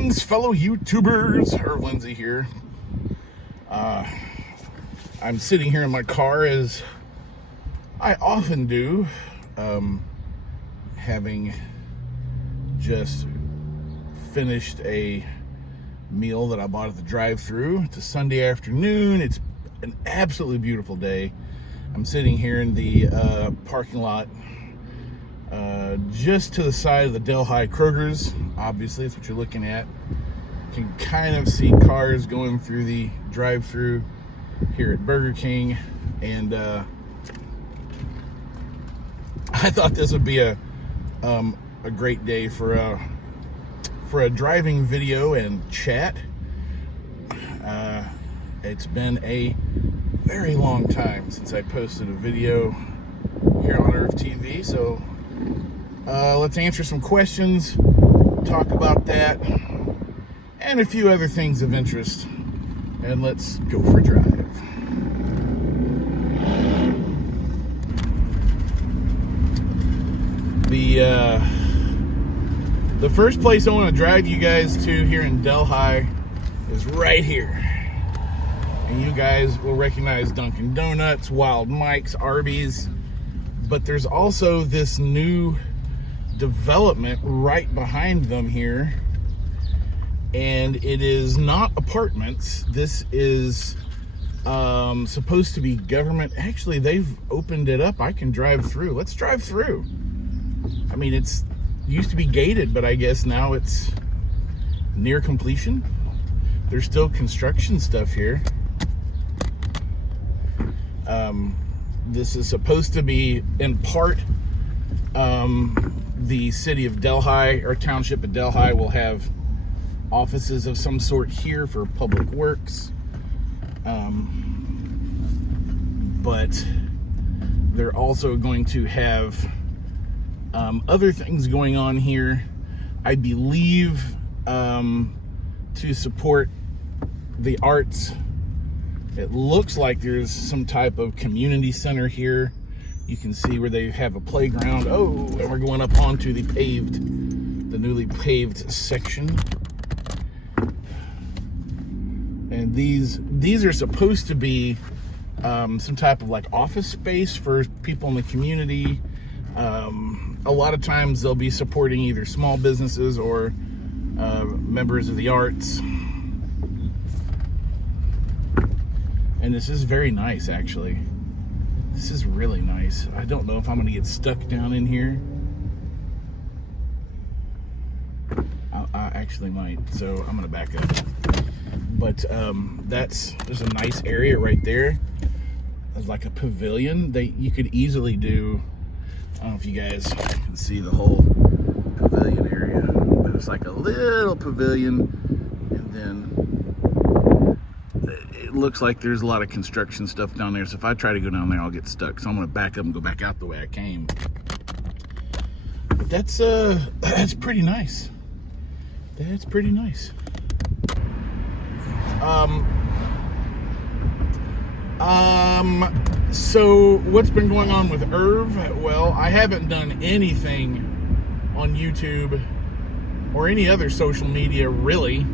Greetings, fellow YouTubers. Lindsay here. I'm sitting here in my car as I often do, having just finished a meal that I bought at the drive-thru. It's a Sunday afternoon. It's an absolutely beautiful day. I'm sitting here in the parking lot just to the side of the Delhi Kroger's. Obviously, that's what you're looking at. You can kind of see cars going through the drive-thru here at Burger King, and I thought this would be a great day for a driving video and chat. It's been a very long time since I posted a video here on ErvTV, so let's answer some questions, talk about that, and a few other things of interest, and let's go for a drive. The first place I want to drive you guys to here in Delhi is right here. And you guys will recognize Dunkin' Donuts, Wild Mike's, Arby's. But there's also this new development right behind them here. And it is not apartments. This is supposed to be government. Actually, they've opened it up. I can drive through. Let's drive through. I mean, it's used to be gated, but I guess now it's near completion. There's still construction stuff here. This is supposed to be, in part, the city of Delhi, or township of Delhi, will have offices of some sort here for public works. But they're also going to have other things going on here, I believe, to support the arts. It looks like there's some type of community center here. You can see where they have a playground. Oh, and we're going up onto the newly paved section. And these are supposed to be some type of like office space for people in the community. A lot of times they'll be supporting either small businesses or members of the arts. And this is very nice, actually. This is really nice. I don't know if I'm gonna get stuck down in here. I actually might, so I'm gonna back up. But there's a nice area right there. There's like a pavilion. You could easily do, I don't know if you guys can see the whole pavilion area, but it's like a little pavilion, and then it looks like there's a lot of construction stuff down there. So if I try to go down there, I'll get stuck. So I'm gonna back up and go back out the way I came. But that's pretty nice. That's pretty nice. So what's been going on with Erv? Well, I haven't done anything on YouTube or any other social media really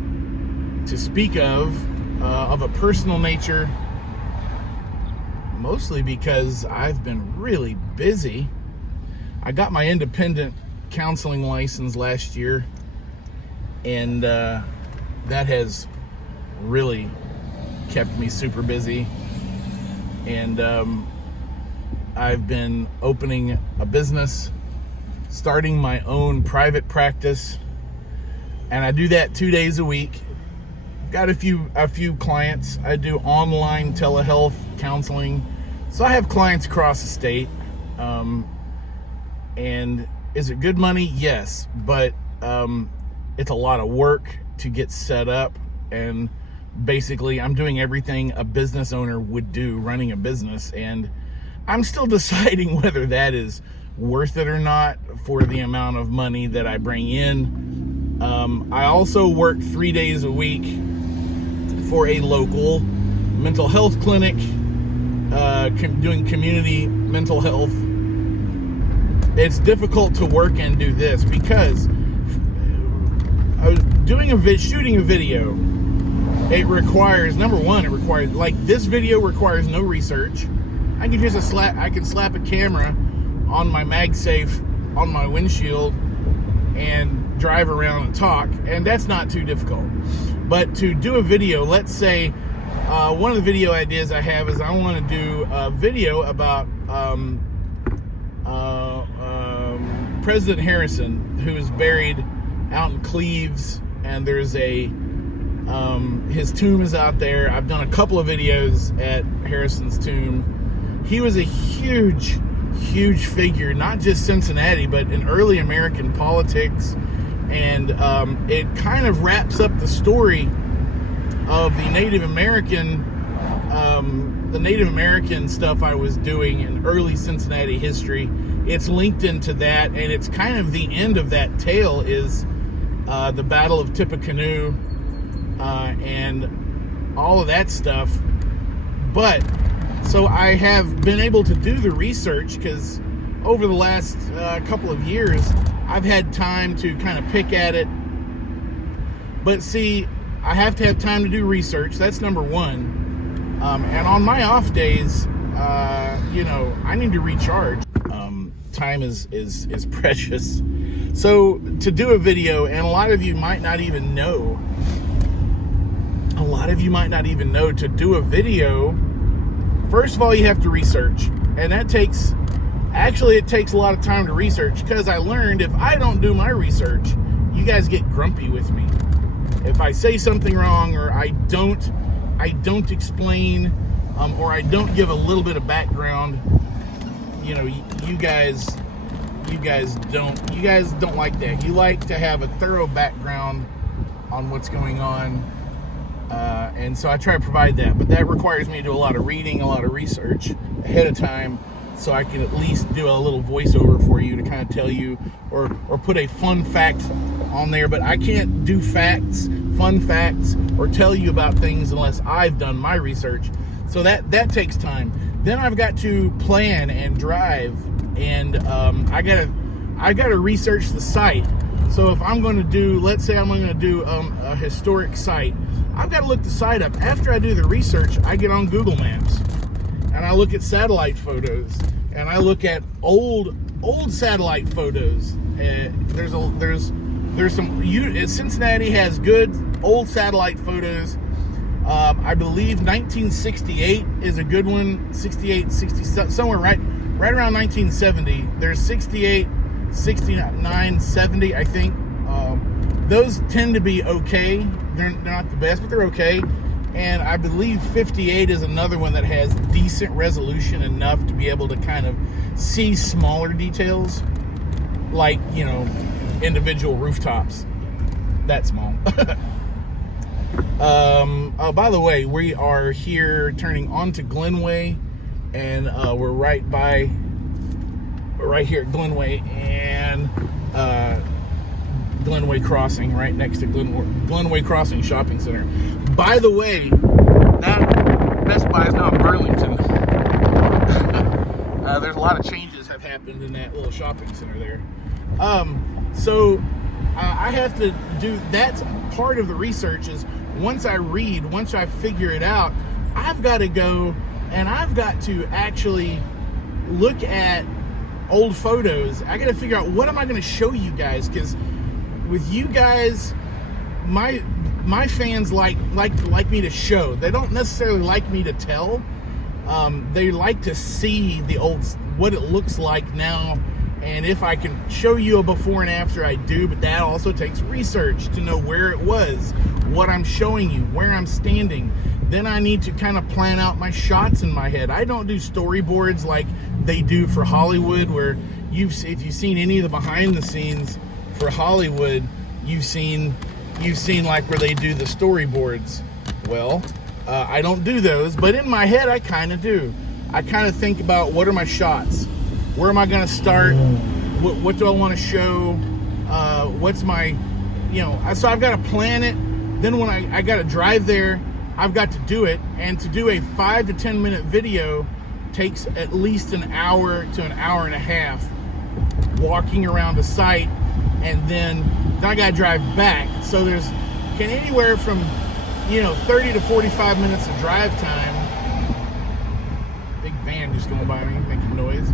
to speak of a personal nature, mostly because I've been really busy. I got my independent counseling license last year, and that has really kept me super busy. And I've been opening a business, starting my own private practice, and I do that 2 days a week. Got a few clients. I do online telehealth counseling, so I have clients across the state. And is it good money? Yes, but it's a lot of work to get set up, and basically I'm doing everything a business owner would do running a business, and I'm still deciding whether that is worth it or not for the amount of money that I bring in. I also work 3 days a week for a local mental health clinic, doing community mental health. It's difficult to work and do this because shooting a video, it requires, number one, it requires, like, this video requires no research. I can just slap a camera on my MagSafe on my windshield and drive around and talk, and that's not too difficult. But to do a video, let's say one of the video ideas I have is I want to do a video about President Harrison, who is buried out in Cleves, and there's a his tomb is out there. I've done a couple of videos at Harrison's tomb. He was a huge figure, not just Cincinnati, but in early American politics. And it kind of wraps up the story of the Native American stuff I was doing in early Cincinnati history. It's linked into that, and it's kind of the end of that tale is the Battle of Tippecanoe and all of that stuff. But so I have been able to do the research because over the last couple of years, I've had time to kind of pick at it. But see, I have to have time to do research. That's number one. And on my off days, I need to recharge. Time is precious. So to do a video, and a lot of you might not even know, to do a video, first of all, you have to research. And that takes a lot of time to research, because I learned if I don't do my research, you guys get grumpy with me. If I say something wrong, or I don't explain, or I don't give a little bit of background, you guys don't like that. You like to have a thorough background on what's going on, and so I try to provide that. But that requires me to do a lot of reading, a lot of research ahead of time, so I can at least do a little voiceover for you to kind of tell you, or put a fun fact on there. But I can't do fun facts, or tell you about things unless I've done my research. So that takes time. Then I've got to plan and drive, and I gotta research the site. So if I'm going to do, let's say I'm going to do a historic site, I've got to look the site up. After I do the research, I get on Google Maps, and I look at satellite photos, and I look at old satellite photos. There's some. Cincinnati has good old satellite photos. I believe 1968 is a good one. 68, 60, somewhere right around 1970. There's 68, 69, 70, I think. Those tend to be okay. They're not the best, but they're okay. And I believe 58 is another one that has decent resolution enough to be able to kind of see smaller details, like, individual rooftops. That small. By the way, we are here turning onto Glenway, and we're right here at Glenway and Glenway Crossing, right next to Glenway Crossing Shopping Center. By the way, that Best Buy is now in Burlington. There's a lot of changes have happened in that little shopping center there. So I have to do, that's part of the research, is once I figure it out, I've got to go and I've got to actually look at old photos. I got to figure out, what am I going to show you guys? Because with you guys, my fans like me to show. They don't necessarily like me to tell. They like to see what it looks like now. And if I can show you a before and after, I do, but that also takes research to know where it was, what I'm showing you, where I'm standing. Then I need to kind of plan out my shots in my head. I don't do storyboards like they do for Hollywood, where if you've seen any of the behind the scenes for Hollywood, you've seen like where they do the storyboards. Well, I don't do those, but in my head I kind of do. I kind of think about, what are my shots? Where am I going to start? What do I want to show? What's my, so I've got to plan it. Then when I got to drive there, I've got to do it. And to do a 5 to 10 minute video takes at least an hour to an hour and a half walking around the site and then I got to drive back. So there's anywhere from 30 to 45 minutes of drive time. Big van just going by me making noise.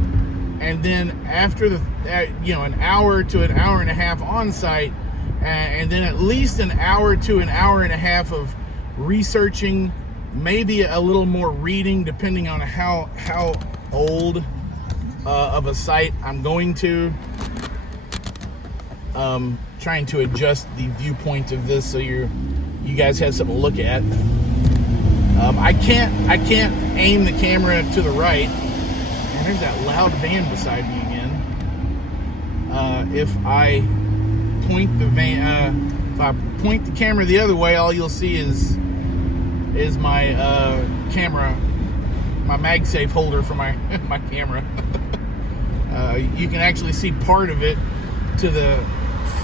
And then after an hour to an hour and a half on site, and then at least an hour to an hour and a half of researching, maybe a little more reading, depending on how old of a site I'm going to. Trying to adjust the viewpoint of this so you guys have something to look at. I can't aim the camera to the right. And there's that loud van beside me again. If I point the camera the other way, all you'll see is my camera, my MagSafe holder for my my camera. You can actually see part of it to the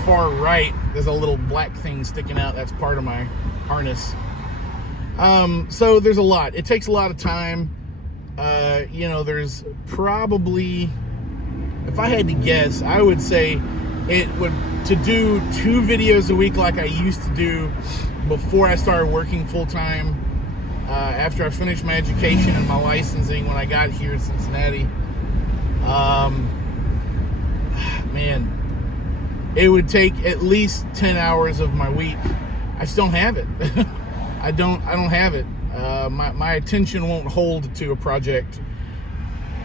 far right. There's a little black thing sticking out. That's part of my harness. So there's a lot. It takes a lot of time. There's probably, if I had to guess, I would say to do 2 videos a week like I used to do before I started working full-time, after I finished my education and my licensing when I got here in Cincinnati. Man, it would take at least 10 hours of my week. I just don't have it. I don't have it. My attention won't hold to a project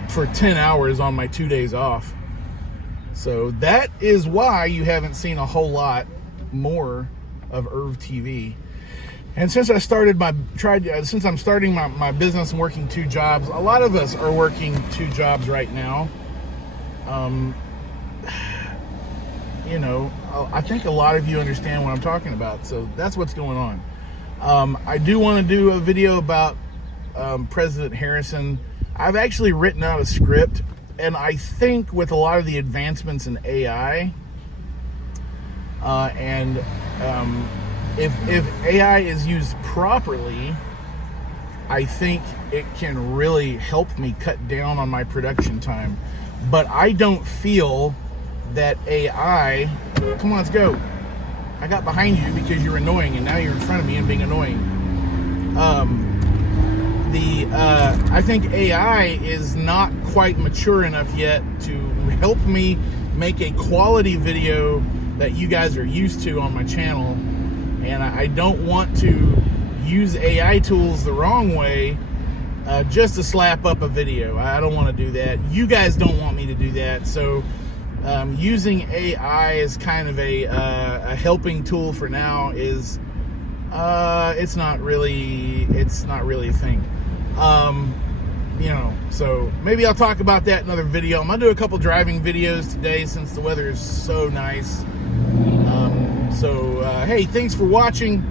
for 10 hours on my 2 days off. So that is why you haven't seen a whole lot more of ErvTV. And since I'm starting my business and working 2 jobs, a lot of us are working 2 jobs right now. I think a lot of you understand what I'm talking about. So that's what's going on. I do want to do a video about President Harrison. I've actually written out a script, and I think with a lot of the advancements in AI, if AI is used properly, I think it can really help me cut down on my production time. But I don't feel that AI, come on, let's go. I got behind you because you're annoying, and now you're in front of me and being annoying. I think AI is not quite mature enough yet to help me make a quality video that you guys are used to on my channel. And I don't want to use AI tools the wrong way just to slap up a video. I don't want to do that. You guys don't want me to do that. So using AI as kind of a helping tool for now is it's not really a thing. So maybe I'll talk about that in another video. I'm gonna do a couple driving videos today since the weather is so nice. Hey, thanks for watching.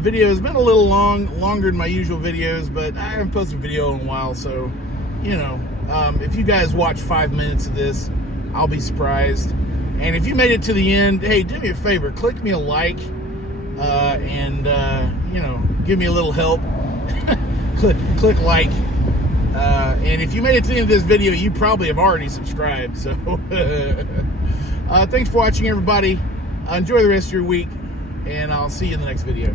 Video has been a little longer than my usual videos, but I haven't posted a video in a while, so if you guys watch 5 minutes of this, I'll be surprised. And if you made it to the end, hey, do me a favor, click me a like, and give me a little help. click like, and if you made it to the end of this video, you probably have already subscribed. So thanks for watching, everybody. Enjoy the rest of your week, and I'll see you in the next video.